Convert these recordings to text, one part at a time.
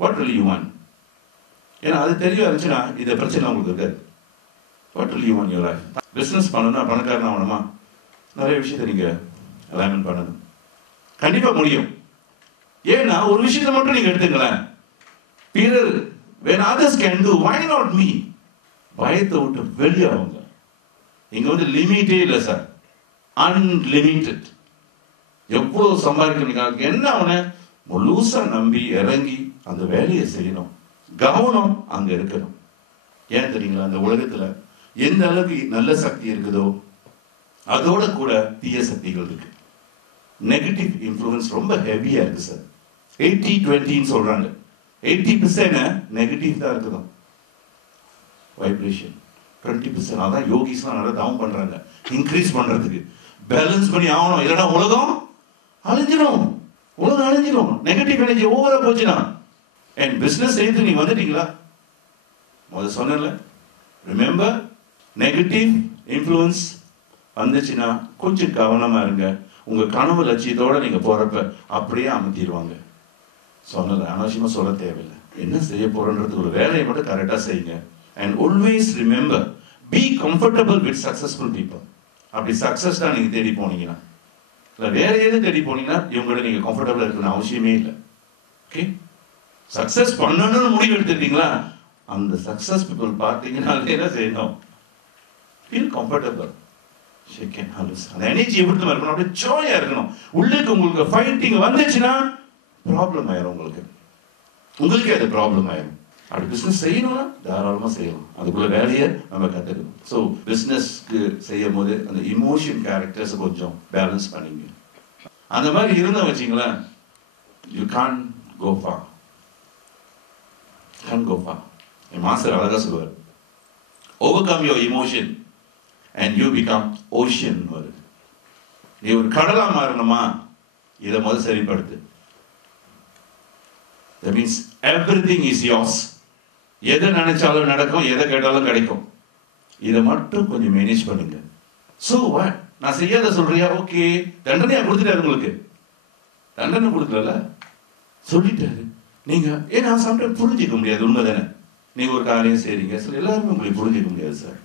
What will you want? ஏன்னா அது தெளிவாக இருந்துச்சுன்னா இந்த பிரச்சனை உங்களுக்கு இருக்காது. What will you want your life? Business பண்ணணும்னா பணக்காரன் ஆகணுமா? நிறைய விஷயத்தை நீங்கள் அலைன்மெண்ட் பண்ணணும். கண்டிப்பாக முடியும். ஏன்னா ஒரு விஷயத்தை மட்டும் நீங்கள் எடுத்துங்களேன். பிறர் when others can do, why not me? பயத்தை விட்டு வெளியே அவங்க. இங்க வந்து லிமிட்டே இல்லை சார், அன்லிமிட்டெட். எவ்வளோ சம்பாதிக்கணும், என்ன அவனை முழுசா நம்பி இறங்கி அந்த வேலையை செய்யணும். கவனம் அங்க இருக்கணும். ஏன் தெரியுங்களா? அந்த உலகத்துல எந்த அளவுக்கு நல்ல சக்தி இருக்குதோ அதோட கூட தீய சக்திகள் இருக்கு. நெகட்டிவ் இன்ஃப்ளூயன்ஸ் ரொம்ப ஹெவியா இருக்கு சார். 80-20 சொல்றாங்க. 80% நெகட்டிவ் தான் இருக்குதான் வைப்ரேஷன். 20% அதான் யோகிஸ்லாம் நிறைய தவம் பண்றாங்க இன்க்ரீஸ் பண்றதுக்கு. பேலன்ஸ் பண்ணி ஆகணும், இல்லைன்னா உலகம் அழிஞ்சிடும். உலகம் அழிஞ்சிடும். நெகட்டிவ் எனர்ஜி ஓவரா போச்சுன்னா. அண்ட் பிசினஸ் செய்து நீங்க வந்துட்டீங்களா? முதல்ல சொன்னல, ரிமெம்பர், நெகட்டிவ் இன்ஃப்ளூயன்ஸ் வந்துச்சுன்னா கொஞ்சம் கவனமா இருங்க. உங்க கனவு லட்சியத்தோட நீங்க போறப்ப அப்படியே அமர்த்திடுவாங்க. சொன்னல, அனாவசியமா சொல்ல தேவையில்லை. என்ன செய்ய போறோன்றது ஒரு வேலையை மட்டும் கரெக்டா செய்யுங்க. And always remember, be comfortable with successful people. அப்படி சக்சஸ் தான் நீங்க தேடி போனீங்கன்னா, இல்லை வேற எது தேடி போனீங்கன்னா இவங்களோட நீங்க கம்ஃபர்டபுளா இருக்கணும்னு அவசியமே இல்லை. ஓகே, சக்சஸ் பண்ணணும்னு முடிவு எடுத்துட்டீங்களா, அந்த சக்சஸ் பீப்புள் பார்த்தீங்கன்னா என்ன செய்யணும்? Feel comfortable. அந்த எனர்ஜி எப்படி இருக்கணும்? அப்படியே ஜாயா இருக்கணும். உள்ளுக்கு உங்களுக்கு ஃபைட்டிங் வந்துச்சுன்னா ப்ராப்ளம் ஆயிரும். உங்களுக்கே அது ப்ராப்ளம் ஆயிரும். அப்படி பிஸ்னஸ் செய்யணும்னா தாராளமாக செய்யலாம். அதுக்குள்ள வேலையை நம்ம கற்றுக்கணும். ஸோ பிஸ்னஸ்க்கு செய்யும் போது அந்த இமோஷன் கேரக்டர்ஸை கொஞ்சம் பேலன்ஸ் பண்ணிங்க. அந்த மாதிரி இருந்தால் வச்சிங்களேன், யூ கான் கோ ஃபார். என் மாஸ்டர் அழகாக சொல்லுவார், overcome your emotion and you become ocean. நீ ஒரு கடலா மாறணுமா, இதை முதல் சரிப்படுத்து. That means everything is yours. எதை நினைச்சாலும் நடக்கும், எதை கேட்டாலும் கிடைக்கும். இதை மட்டும் கொஞ்சம் மேனேஜ் பண்ணுங்க. So what? நான் செய்யாத சொல்றியா? ஓகே, தண்டனையா கொடுத்துட்டாரு. உங்களுக்கு தண்டனை கொடுக்கல, சொல்லிட்டாரு. நீங்க ஏன்னா சம்டைம் புரிஞ்சிக்க முடியாது. உண்மைதானே? நீங்க ஒரு காரியம் செய்றீங்க, சில எல்லாருமே உங்களுக்கு புரிஞ்சிக்க முடியாது சார்.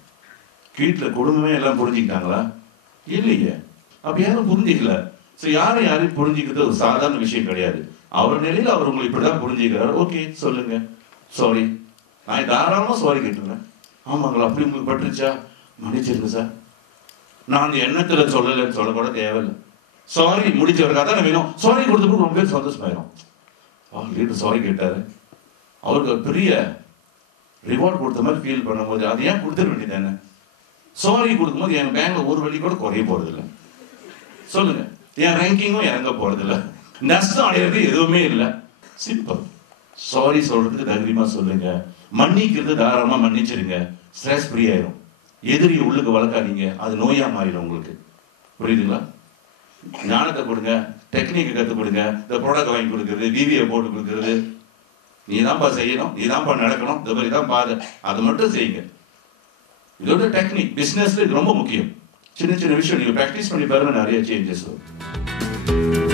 வீட்டில் குடும்பமே எல்லாம் புரிஞ்சுக்கிட்டாங்களா? இல்லையே. அப்ப யாரும் புரிஞ்சிக்கல. ஸோ யாரையும் புரிஞ்சுக்கிறது ஒரு சாதாரண விஷயம் கிடையாது. அவர் நிலையில் அவர் உங்களை இப்படிதான் புரிஞ்சுக்கிறார். ஓகே, சொல்லுங்க, சாரி. நான் தாராளமாக சாரி கேட்டுருவேன். ஆமாங்களா, அப்படி உங்களுக்கு பட்டுருச்சா, மன்னிச்சிருங்க சார். நான் அந்த எண்ணத்தில் சொல்லலைன்னு சொல்லக்கூட தேவையில்லை. சாரி முடிச்சவருக்காக தான் வேணும். சாரி கொடுத்தப்போ ரொம்ப பேர் சந்தோஷமாயிரும். லீடர் சாரி கேட்டாரு, அவருக்கு பெரிய ரிவார்ட் கொடுத்த மாதிரி ஃபீல் பண்ணும்போது அது ஏன் கொடுத்துட வேண்டியதானே? சாரி கொடுக்கும்போது என் பேங்க்ல ஒரு வழி கூட குறைய போறதில்லை. சொல்லுங்க, என் ரேங்கிங்கும் இறங்க போறதில்லை. நஷ்டம் அடையிறது எதுவுமே இல்லை. சிம்பிள். சாரி சொல்றதுக்கு தைரியமா சொல்லுங்க. மன்னிக்கிறது தாராளமா மன்னிச்சிருங்க. ஸ்ட்ரெஸ் ஃப்ரீ ஆயிரும். எதிரி உள்ளுக்கு வளர்க்காதீங்க, அது நோயா மாறிடும் உங்களுக்கு. புரியுதுங்களா? ஞானத்தை கொடுங்க, டெக்னிக்கை கற்றுக் கொடுங்க. இந்த ப்ராடக்ட் வாங்கி கொடுக்குறது, விவியை போட்டு கொடுக்குறது, நீ தான்ப்பா செய்யணும், நீ தான்ப்பா நடக்கணும், இந்த மாதிரி தான் பாரு, அதை மட்டும் செய்யுங்க. இதோட டெக்னிக் பிசினஸ்ல இது ரொம்ப முக்கியம். சின்ன சின்ன விஷயம் நீங்க பிராக்டிஸ் பண்ணி பாருங்க, நிறைய சேஞ்சஸ் வரும்.